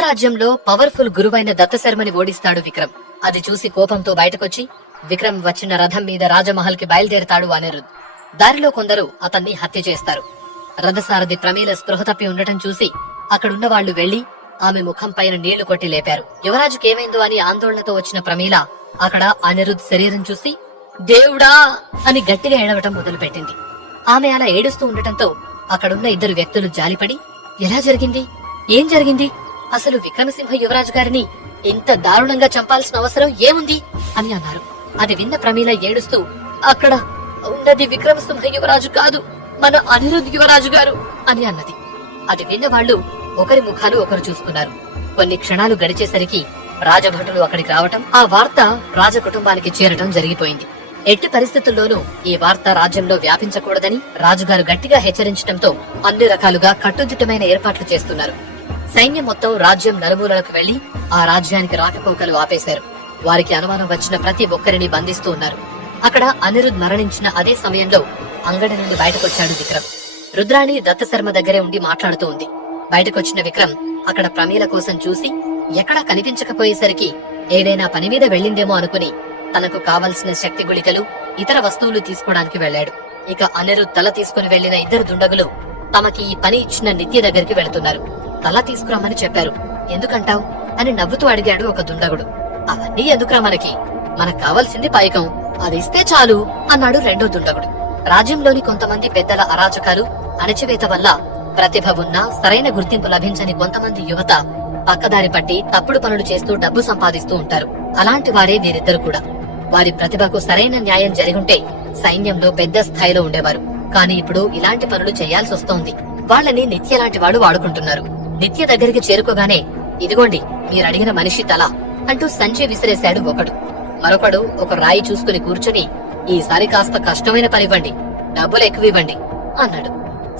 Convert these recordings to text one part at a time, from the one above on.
రాజ్యంలో పవర్ఫుల్ గురువైన దత్తశర్మని ఓడిస్తాడు విక్రమ్. అది చూసి కోపంతో బయటకొచ్చి విక్రమ్ వచ్చిన రథం మీద రాజమహల్ కి బయలుదేరతాడు అనిరుద్. దారిలో కొందరు అతన్ని హత్య చేస్తారు. రథసారథి ప్రమీల స్పృహ తప్పి ఉండటం చూసి అక్కడున్న వాళ్లు వెళ్లి ఆమె ముఖం పైన నీళ్లు కొట్టి లేపారు. యువరాజుకేమైందో అని ఆందోళనతో వచ్చిన ప్రమీల అక్కడ అనిరుద్ శరీరం చూసి దేవుడా అని గట్టిగా ఏడవటం మొదలుపెట్టింది. ఆమె అలా ఏడుస్తూ ఉండటంతో అక్కడున్న ఇద్దరు వ్యక్తులు జాలిపడి ఎలా జరిగింది, ఏం జరిగింది, అసలు విక్రమసింహ యువరాజు గారిని ఇంత దారుణంగా చంపాల్సిన అవసరం ఏముంది అని అన్నారు. అది విన్న ప్రమీల ఏడుస్తూ అక్కడ ఉన్నది విక్రమసింహ యువరాజు కాదు, మన అనిరుద్ యువరాజు గారు అని అన్నది. అది విన్న వాళ్లు ఒకరి ముఖాలు ఒకరు చూసుకున్నారు. కొన్ని క్షణాలు గడిచేసరికి రాజభటులు అక్కడికి రావటం, ఆ వార్త రాజ కుటుంబానికి చేరటం జరిగిపోయింది. ఎట్టి పరిస్థితుల్లోనూ ఈ వార్త రాజ్యంలో వ్యాపించకూడదని రాజుగారు గట్టిగా హెచ్చరించడంతో అన్ని రకాలుగా కట్టుదిట్టమైన ఏర్పాట్లు చేస్తున్నారు. సైన్యం మొత్తం రాజ్యం నలుమూలలకు వెళ్లి ఆ రాజ్యానికి రాకపోకలు ఆపేశారు. వారికి అనుమానం వచ్చిన ప్రతి ఒక్కరిని బంధిస్తూ ఉన్నారు. అక్కడ అనిరుద్ మరణించిన అదే సమయంలో అంగడి నుండి బయటకొచ్చాడు విక్రమ్. రుద్రాణి దత్తశర్మ దగ్గరే ఉండి మాట్లాడుతూ ఉంది. బయటకొచ్చిన విక్రమ్ అక్కడ ప్రమీల కోసం చూసి ఎక్కడా కనిపించకపోయేసరికి ఏదైనా పని మీద వెళ్లిందేమో అనుకుని తనకు కావలసిన శక్తి గుళికలు, ఇతర వస్తువులు తీసుకోవడానికి వెళ్లాడు. ఇక అనిరుద్ తల తీసుకుని వెళ్లిన ఇద్దరు దుండగులు తమకి ఈ పని ఇచ్చిన నిత్య దగ్గరికి వెళుతున్నారు. తల తీసుకురామని చెప్పారు. ఎందుకంటావ్ అని నవ్వుతూ అడిగాడు ఒక దుండగుడు. అవన్నీ ఎందుకురా మనకు కావాల్సింది పైకం, అది ఇస్తే చాలు అన్నాడు రెండో దుండగుడు. రాజ్యంలోని కొంతమంది పెద్దల అరాచకాలు, అణచివేత వల్ల ప్రతిభ ఉన్నా సరైన గుర్తింపు లభించని కొంతమంది యువత పక్కదారి పట్టి తప్పుడు పనులు చేస్తూ డబ్బు సంపాదిస్తూ ఉంటారు. అలాంటి వారే వీరిద్దరు కూడా. వారి ప్రతిభకు సరైన న్యాయం జరిగుంటే సైన్యంలో పెద్ద స్థాయిలో ఉండేవారు. కానీ ఇప్పుడు ఇలాంటి పనులు చేయాల్సి వస్తోంది. వాళ్ళని నిత్య లాంటి వాడు వాడుకుంటున్నారు. నిత్య దగ్గరికి చేరుకోగానే ఇదిగోండి మీరడిగిన మనిషి తల అంటూ సంచి విసిరేశాడు ఒకడు. మరొకడు ఒక రాయి చూసుకుని కూర్చుని ఈసారి కాస్త కష్టమైన పనివ్వండి, డబ్బులు ఎక్కువివ్వండి అన్నాడు.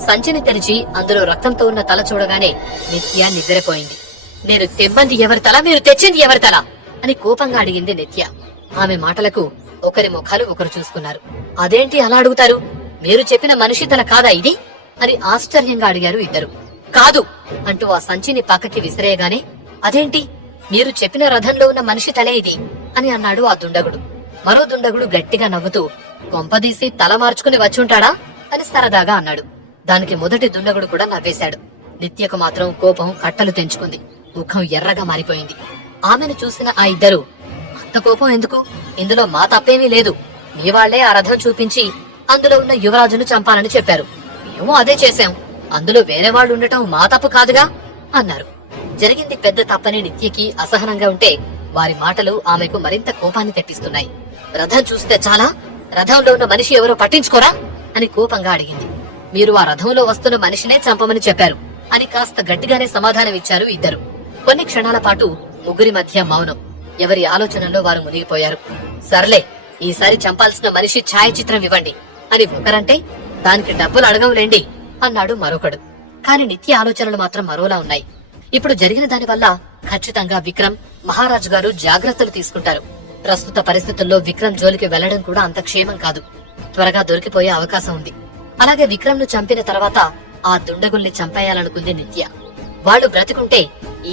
సంచిని తెరిచి అందులో రక్తంతో ఉన్న తల చూడగానే నిత్య నిద్రపోయింది. నేను తెమ్మంది ఎవరి తల, మీరు తెచ్చింది ఎవరి తల అని కోపంగా అడిగింది నిత్య. ఆమె మాటలకు ఒకరి ముఖాలు ఒకరు చూసుకున్నారు. అదేంటి అలా అడుగుతారు, మీరు చెప్పిన మనిషి తల కాదా ఇది అని ఆశ్చర్యంగా అడిగారు ఇద్దరు. కాదు అంటూ ఆ సంచిని పక్కకి విసిరేయగానే అదేంటి మీరు చెప్పిన రథంలో ఉన్న మనిషి తలే ఇది అని అన్నాడు ఆ దుండగుడు. మరో దుండగుడు గట్టిగా నవ్వుతూ కొంపదీసి తల మార్చుకుని వచ్చుంటాడా అని సరదాగా అన్నాడు. దానికి మొదటి దుండగుడు కూడా నవ్వేశాడు. నిత్యకు మాత్రం కోపం కట్టలు తెంచుకుంది. ముఖం ఎర్రగా మారిపోయింది. ఆమెను చూసిన ఆ ఇద్దరు అంత కోపం ఎందుకు, ఇందులో మా తప్పేమీ లేదు, మీ వాళ్లే ఆ రథం చూపించి అందులో ఉన్న యువరాజును చంపాలని చెప్పారు, మేము అదే చేశాం, అందులో వేరే వాళ్ళు ఉండటం మా తప్పు కాదుగా అన్నారు. జరిగింది పెద్ద తప్పని నిత్యకి అసహనంగా ఉంటే వారి మాటలు ఆమెకు మరింత కోపాన్ని తెప్పిస్తున్నాయి. రథం చూస్తే చాలా, రథంలో ఉన్న మనిషి ఎవరో పట్టించుకోరా అని కోపంగా అడిగింది. మీరు ఆ రథంలో వస్తున్న మనిషినే చంపమని చెప్పారు అని కాస్త గట్టిగానే సమాధానమిచ్చారు ఇద్దరు. కొన్ని క్షణాల పాటు ముగ్గురి మధ్య మౌనం. ఎవరి ఆలోచనల్లో వారు మునిగిపోయారు. సర్లే ఈసారి చంపాల్సిన మనిషి ఛాయాచిత్రం ఇవ్వండి అని ఒకరంటే దానికి డబ్బులు అడగవులేండి అన్నాడు మరొకడు. కాని నిత్య ఆలోచనలు మాత్రం మరోలా ఉన్నాయి. ఇప్పుడు జరిగిన దానివల్ల ఖచ్చితంగా విక్రమ్, మహారాజు గారు జాగ్రత్తలు తీసుకుంటారు. ప్రస్తుత పరిస్థితుల్లో విక్రమ్ జోలికి వెళ్లడం కూడా అంత క్షేమం కాదు. త్వరగా దొరికిపోయే అవకాశం ఉంది. అలాగే విక్రమ్ ను చంపిన తర్వాత ఆ దుండగుల్ని చంపేయాలనుకుంది నిత్య. వాళ్లు బ్రతికుంటే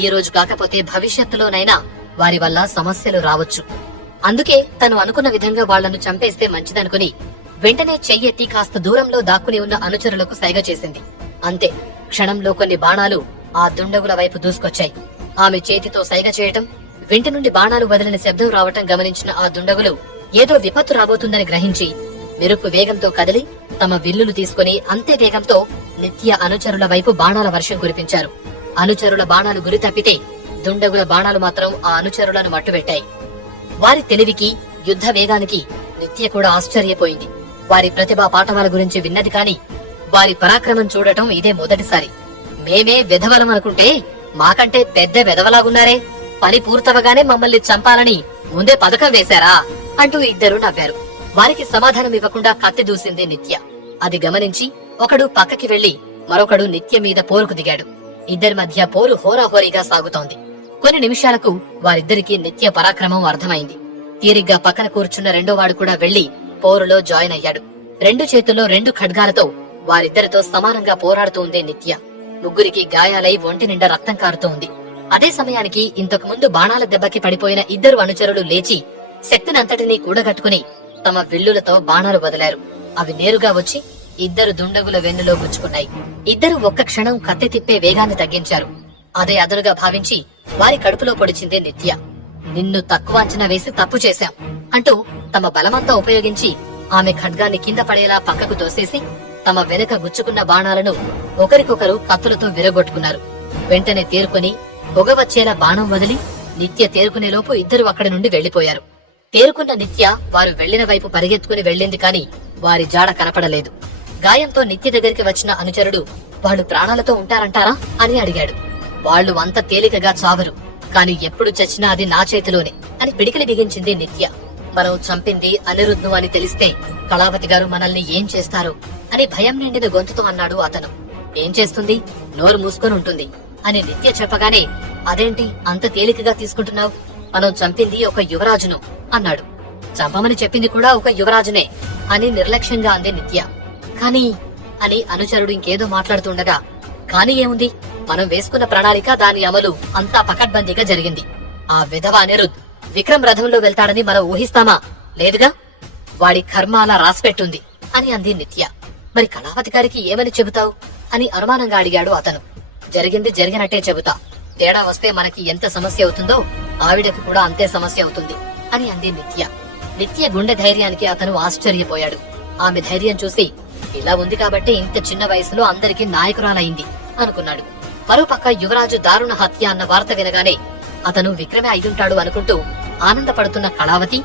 ఈ రోజు కాకపోతే భవిష్యత్తులోనైనా వారి వల్ల సమస్యలు రావచ్చు. అందుకే తను అనుకున్న విధంగా వాళ్లను చంపేస్తే మంచిదనుకుని వెంటనే చెయ్యెత్తి కాస్త దూరంలో దాక్కుని ఉన్న అనుచరులకు సైగ చేసింది. అంతే, క్షణంలో కొన్ని బాణాలు ఆ దుండగుల వైపు దూసుకొచ్చాయి. ఆమె చేతితో సైగ చేయటం, వెంట నుండి బాణాలు వదిలిన శబ్దం రావటం గమనించిన ఆ దుండగులు ఏదో విపత్తు రాబోతుందని గ్రహించి మెరుపు వేగంతో కదిలి తమ విల్లులు తీసుకుని అంతే వేగంతో నిత్య అనుచరుల వైపు బాణాల వర్షం కురిపించారు. అనుచరుల బాణాలు గురి తప్పితే దుండగుల బాణాలు మాత్రం ఆ అనుచరులను మట్టుబెట్టాయి. వారి తెలివికి, యుద్ధ వేగానికి నిత్య కూడా ఆశ్చర్యపోయింది. వారి ప్రతిభా పాఠవాల గురించి విన్నది కాని వారి పరాక్రమం చూడటం ఇదే మొదటిసారి. మేమే వెధవలమనుకుంటే మాకంటే పెద్ద వెధవలాగున్నారే, పని పూర్తవగానే మమ్మల్ని చంపాలని ముందే పథకం వేశారా అంటూ ఇద్దరు నవ్వారు. వారికి సమాధానం ఇవ్వకుండా కత్తి దూసింది నిత్య. అది గమనించి ఒకడు పక్కకి వెళ్లి మరొకడు నిత్య మీద పోరుకు దిగాడు. ఇద్దరి మధ్య పోరు హోరాహోరీగా సాగుతోంది. కొన్ని నిమిషాలకు వారిద్దరికీ నిత్య పరాక్రమం అర్థమైంది. తీరిగ్గా పక్కన కూర్చున్న రెండోవాడు కూడా వెళ్లి పోరులో జాయిన్ అయ్యాడు. రెండు చేతుల్లో రెండు ఖడ్గాలతో వారిద్దరితో సమానంగా పోరాడుతూ ఉంది నిత్య. ముగ్గురికి గాయాలై ఒంటి నిండా రక్తం కారుతూ ఉంది. అదే సమయానికి ఇంతకు ముందు బాణాల దెబ్బకి పడిపోయిన ఇద్దరు అనుచరులు లేచి శక్తినంతటినీ కూడగట్టుకుని తమ విల్లులతో బాణాలు వదిలారు. అవి నేరుగా వచ్చి ఇద్దరు దుండగుల వెన్నులో గుచ్చుకున్నాయి. ఇద్దరు ఒక్క క్షణం కత్తి తిప్పే వేగాన్ని తగ్గించారు. అదే అదునుగా భావించి వారి కడుపులో పొడిచింది నిత్య. నిన్ను తక్కువ అంచనా వేసి తప్పు చేశాం అంటూ తమ బలమంతా ఉపయోగించి ఆమె ఖడ్గాన్ని కింద పడేలా పక్కకు తోసేసి తమ వెనుక గుచ్చుకున్న బాణాలను ఒకరికొకరు కత్తులతో విరగొట్టుకున్నారు. వెంటనే తేరుకొని పొగ వచ్చేలా బాణం వదిలి నిత్య తేరుకునేలోపు ఇద్దరు అక్కడి నుండి వెళ్లిపోయారు. తేరుకున్న నిత్య వారు వెళ్లిన వైపు పరిగెత్తుకుని వెళ్ళింది కాని వారి జాడ కనపడలేదు. గాయంతో నిత్య దగ్గరికి వచ్చిన అనుచరుడు వాళ్ళు ప్రాణాలతో ఉంటారంటారా అని అడిగాడు. వాళ్ళు అంత తేలికగా చావరు, కాని ఎప్పుడు చచ్చినా అది నా చేతిలోనే అని పిడికిలి బిగించింది నిత్య. మనం చంపింది అనిరుద్ను అని తెలిస్తే కళావతి గారు మనల్ని ఏం చేస్తారు అని భయం నిండిన గొంతుతో అన్నాడు అతను. ఏం చేస్తుంది, నోరు మూసుకొని ఉంటుంది అని నిత్య చెప్పగానే అదేంటి అంత తేలికగా తీసుకుంటున్నావు, మనం చంపింది ఒక యువరాజును అన్నాడు. చంపమని చెప్పింది కూడా ఒక యువరాజునే అని నిర్లక్ష్యంగా అంది నిత్య. కానీ అని అనుచరుడు ఇంకేదో మాట్లాడుతుండగా, కాని ఏముంది, మనం వేసుకున్న ప్రణాళిక దాని అమలు అంతా పకడ్బందీగా జరిగింది. ఆ విధవ అనిరుద్ విక్రమ్ రథంలో వెళ్తాడని మనం ఊహిస్తామా? లేదుగా, వాడి కర్మ అలా రాసిపెట్టుంది అని అంది నిత్య. మరి కళావతి గారికి ఏమని చెబుతావు అని అనుమానంగా అడిగాడు అతను. జరిగింది జరిగినట్టే చెబుతా, తేడా వస్తే మనకి ఎంత సమస్య అవుతుందో ఆవిడకి కూడా అంతే సమస్య అవుతుంది అని అంది నిత్య. నిత్య గుండె ధైర్యానికి అతను ఆశ్చర్యపోయాడు. ఆమె ధైర్యం చూసి ఇలా ఉంది కాబట్టి ఇంత చిన్న వయసులో అందరికీ నాయకురాలైంది అనుకున్నాడు. మరోపక్క యువరాజు దారుణ హత్య అన్న వార్త వినగానే అతను విక్రమే అయ్యుంటాడు అనుకుంటూ ఆనందపడుతున్న కళావతి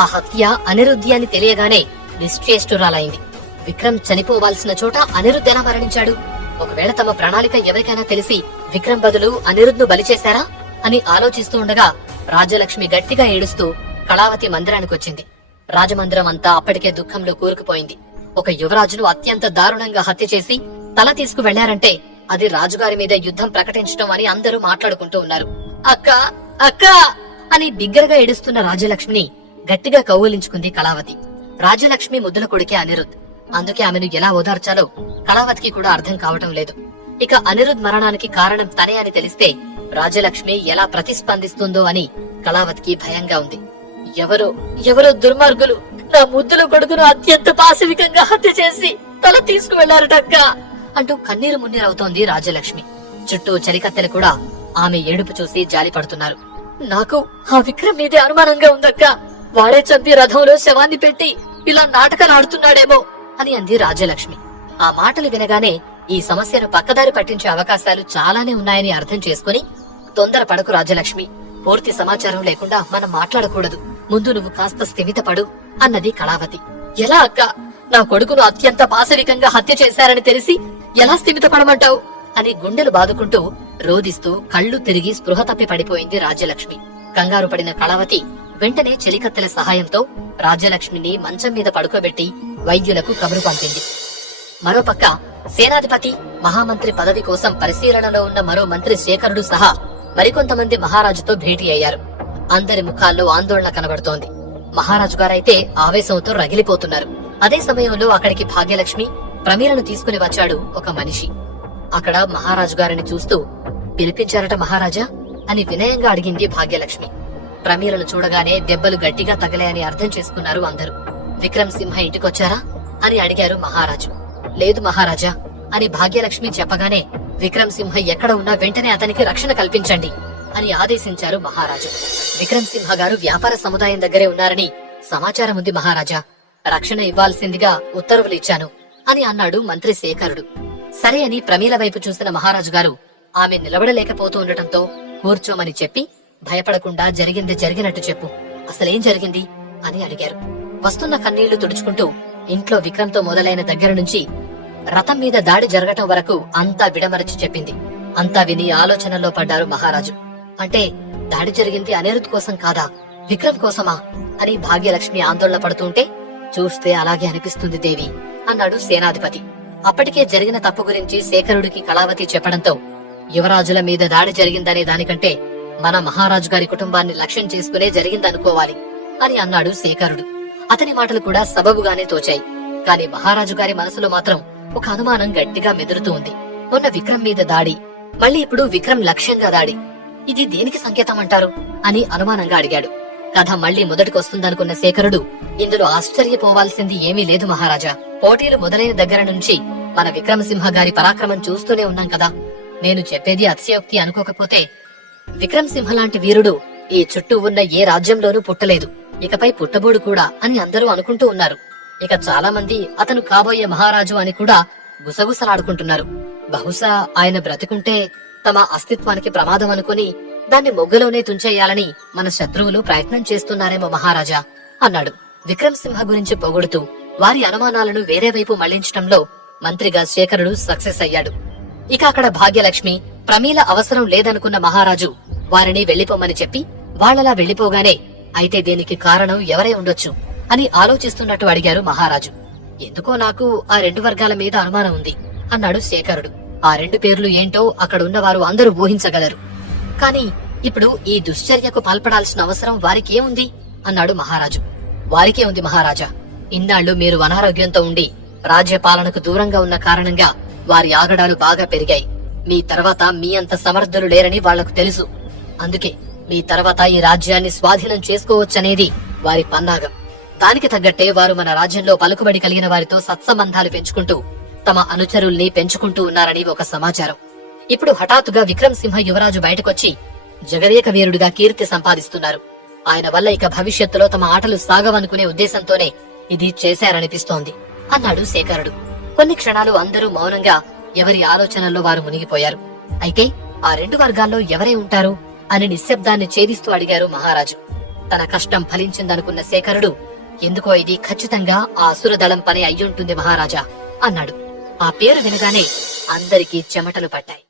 ఆ హత్య అనిరుద్ధి అని తెలియగానే నిశ్చేష్టురాలైంది. విక్రమ్ చనిపోవాల్సిన చోట అనిరుద్ధ్ ఎలా మరణించాడు? ఒకవేళ తమ ప్రణాళిక ఎవరికైనా తెలిసి విక్రమ్ బదులు అనిరుద్ధ్ను బలి చేశారా అని ఆలోచిస్తూ ఉండగా రాజలక్ష్మి గట్టిగా ఏడుస్తూ కళావతి మందిరానికొచ్చింది. రాజమందిరం అంతా అప్పటికే దుఃఖంలో కూరుకుపోయింది. ఒక యువరాజును అత్యంత దారుణంగా హత్య చేసి తల తీసుకు వెళ్లారంటే అది రాజుగారి మీద యుద్ధం ప్రకటించడం అని అందరూ మాట్లాడుకుంటూ ఉన్నారు. అక్క అక్క అని బిగ్గరగా ఏడుస్తున్న రాజలక్ష్మిని గట్టిగా కౌగిలించుకుంది కళావతి. రాజలక్ష్మి ముద్దుల కొడుకే అనిరుద్, అందుకే ఆమెను ఎలా ఓదార్చాలో కళావతికి కూడా అర్థం కావటం లేదు. ఇక అనిరుద్ మరణానికి కారణం తనే అని తెలిస్తే రాజలక్ష్మి ఎలా ప్రతిస్పందిస్తుందో అని కళావతికి భయంగా ఉంది. ఎవరో దుర్మార్గులు నా ముద్దుల కొడుకును అత్యంత పాశవికంగా హత్య చేసి తల తీసుకువెళ్లారటక్క అంటూ కన్నీరు మున్నీరవుతోంది రాజలక్ష్మి. చుట్టూ చలికత్తెలు కూడా ఆమె ఏడుపు చూసి జాలి పడుతున్నారు. నాకు ఆ విక్రమ్ మీదే అనుమానంగా ఉందక్క, వాడే చంపి రథంలో శవాన్ని పెట్టి ఇలా నాటకాలు ఆడుతున్నాడేమో అని అంది రాజలక్ష్మి. ఆ మాటలు వినగానే ఈ సమస్యను పక్కదారి పట్టించే అవకాశాలు చాలానే ఉన్నాయని అర్థం చేసుకుని, తొందరపడకు రాజలక్ష్మి, పూర్తి సమాచారం లేకుండా మనం మాట్లాడకూడదు, ముందు నువ్వు కాస్త స్థిమితపడు అన్నది కళావతి. ఎలా అక్క, నా కొడుకును అత్యంత పాశవికంగా హత్య చేశారని తెలిసి ఎలా స్థిమితపడమంటావు అని గుండెలు బాదుకుంటూ రోదిస్తూ కళ్ళు తిరిగి స్పృహ తప్పి పడిపోయింది రాజ్యలక్ష్మి. కంగారు పడిన కళావతి వెంటనే చెలికత్తెల సహాయంతో రాజ్యలక్ష్మిని మంచం మీద పడుకోబెట్టి వైద్యులకు కబురు పంపింది. మరోపక్క సేనాధిపతి మహామంత్రి పదవి కోసం పరిశీలనలో ఉన్న మరో మంత్రి శేఖరుడు సహా మరికొంతమంది మహారాజుతో భేటీ అయ్యారు. అందరి ముఖాల్లో ఆందోళన కనబడుతోంది. మహారాజు గారైతే ఆవేశంతో రగిలిపోతున్నారు. అదే సమయంలో అక్కడికి భాగ్యలక్ష్మి ప్రమీలను తీసుకుని వచ్చాడు ఒక మనిషి. అక్కడ మహారాజు గారిని చూస్తూ, పిలిపించారట మహారాజా అని వినయంగా అడిగింది భాగ్యలక్ష్మి. ప్రమీలను చూడగానే దెబ్బలు గట్టిగా తగలాయని అర్థం చేసుకున్నారు అందరూ. విక్రమ్ సింహ ఇంటికొచ్చారా అని అడిగారు మహారాజు. లేదు మహారాజా అని భాగ్యలక్ష్మి చెప్పగానే, విక్రమ్ సింహ ఎక్కడ ఉన్నా వెంటనే అతనికి రక్షణ కల్పించండి అని ఆదేశించారు మహారాజు. విక్రమ్ సింహ గారు వ్యాపార సముదాయం దగ్గరే ఉన్నారని సమాచారం ఉంది మహారాజా, రక్షణ ఇవ్వాల్సిందిగా ఉత్తర్వులు ఇచ్చాను అని అన్నాడు మంత్రి శేఖరుడు. సరే అని ప్రమీల వైపు చూసిన మహారాజు గారు ఆమె నిలబడలేకపోతూ ఉండటంతో కూర్చోమని చెప్పి, భయపడకుండా జరిగింది జరిగినట్టు చెప్పు, అసలేం జరిగింది అని అడిగారు. వస్తున్న కన్నీళ్లు తుడుచుకుంటూ ఇంట్లో విక్రమ్ తో మొదలైన దగ్గర నుంచి రథం మీద దాడి జరగటం వరకు అంతా విడమరచి చెప్పింది. అంతా విని ఆలోచనలో పడ్డారు మహారాజు. అంటే దాడి జరిగింది అనిరుద్ కోసం కాదా, విక్రమ్ కోసమా అని భాగ్యలక్ష్మి ఆందోళన పడుతుంటే, చూస్తే అలాగే అనిపిస్తుంది దేవి అన్నాడు సేనాధిపతి. అప్పటికే జరిగిన తప్పు గురించి శేఖరుడికి కళావతి చెప్పడంతో, యువరాజుల మీద దాడి జరిగిందనే దానికంటే మన మహారాజు గారి కుటుంబాన్ని లక్ష్యం చేసుకునే జరిగిందనుకోవాలి అని అన్నాడు శేఖరుడు. అతని మాటలు కూడా సబబుగానే తోచాయి. కాని మహారాజు గారి మనసులో మాత్రం ఒక అనుమానం గట్టిగా మెదురుతూ ఉంది. మొన్న విక్రమ్ మీద దాడి, మళ్ళీ ఇప్పుడు విక్రమ్ లక్ష్యంగా దాడి. ఇది దేనికి సంకేతం అంటారు అని అనుమానంగా అడిగాడు. కథ మళ్లీ మొదటికొస్తుందనుకున్న శేఖరుడు, ఇందులో ఆశ్చర్యపోవాల్సింది ఏమీ లేదు మహారాజా. పోటీలు మొదలైన దగ్గర నుంచి మన విక్రమసింహ గారి పరాక్రమం చూస్తూనే ఉన్నాం కదా. నేను చెప్పేది అతిశయోక్తి అనుకోకపోతే విక్రమసింహ లాంటి వీరుడు ఈ చుట్టూ ఉన్న ఏ రాజ్యంలోనూ పుట్టలేదు, ఇకపై పుట్టబోడు కూడా అని అందరూ అనుకుంటూ ఉన్నారు. ఇక చాలా మంది అతను కాబోయే మహారాజు అని కూడా గుసగుసలాడుకుంటున్నారు. బహుశా ఆయన బ్రతికుంటే తమ అస్తిత్వానికి ప్రమాదం అనుకుని దాన్ని మొగ్గలోనే తుంచేయాలని మన శత్రువులు ప్రయత్నం చేస్తున్నారేమో మహారాజా అన్నాడు. విక్రమసింహ గురించి పొగుడుతూ వారి అనుమానాలను వేరే వైపు మళ్లించటంలో మంత్రిగా శేఖరుడు సక్సెస్ అయ్యాడు. ఇక అక్కడ భాగ్యలక్ష్మి, ప్రమీల అవసరం లేదనుకున్న మహారాజు వారిని వెళ్లిపోమని చెప్పి వాళ్లలా వెళ్లిపోగానే, అయితే దీనికి కారణం ఎవరై ఉండొచ్చు అని ఆలోచిస్తున్నట్టు అడిగారు మహారాజు. ఎందుకో నాకు ఆ రెండు వర్గాల మీద అనుమానం ఉంది అన్నాడు శేఖరుడు. ఆ రెండు పేర్లు ఏంటో అక్కడున్నవారు అందరూ ఊహించగలరు. కాని ఇప్పుడు ఈ దుశ్చర్యకు పాల్పడాల్సిన అవసరం వారికేముంది అన్నాడు మహారాజు. వారికే ఉంది మహారాజా. ఇన్నాళ్లు మీరు అనారోగ్యంతో ఉండి రాజ్యపాలనకు దూరంగా ఉన్న కారణంగా వారి ఆగడాలు బాగా పెరిగాయి. మీ తర్వాత మీ అంత సమర్థులు లేరని వాళ్లకు తెలుసు. అందుకే మీ తర్వాత ఈ రాజ్యాన్ని స్వాధీనం చేసుకోవచ్చనేది వారి పన్నాగం. దానికి తగ్గట్టే వారు మన రాజ్యంలో పలుకుబడి కలిగిన వారితో సత్సంబంధాలు పెంచుకుంటూ తమ అనుచరుల్ని పెంచుకుంటూ ఉన్నారని ఒక సమాచారం. ఇప్పుడు హఠాత్తుగా విక్రమసింహ యువరాజు బయటకొచ్చి జగదేక వీరుడిగా కీర్తి సంపాదిస్తున్నారు. ఆయన వల్ల ఇక భవిష్యత్తులో తమ ఆటలు సాగవనుకునే ఉద్దేశంతోనే ఇది చేశారనిపిస్తోంది అన్నాడు శేఖరుడు. కొన్ని క్షణాలు అందరూ మౌనంగా ఎవరి ఆలోచనల్లో వారు మునిగిపోయారు. అయితే ఆ రెండు వర్గాల్లో ఎవరై ఉంటారు అని నిశ్శబ్దాన్ని ఛేదిస్తూ అడిగారు మహారాజు. తన కష్టం ఫలించిందనుకున్న శేఖరుడు, ఎందుకో ఇది ఖచ్చితంగా ఆ అసురదళం పని అయ్యుంటుంది మహారాజా అన్నాడు. ఆ పేరు వినగానే అందరికీ చెమటలు పట్టాయి.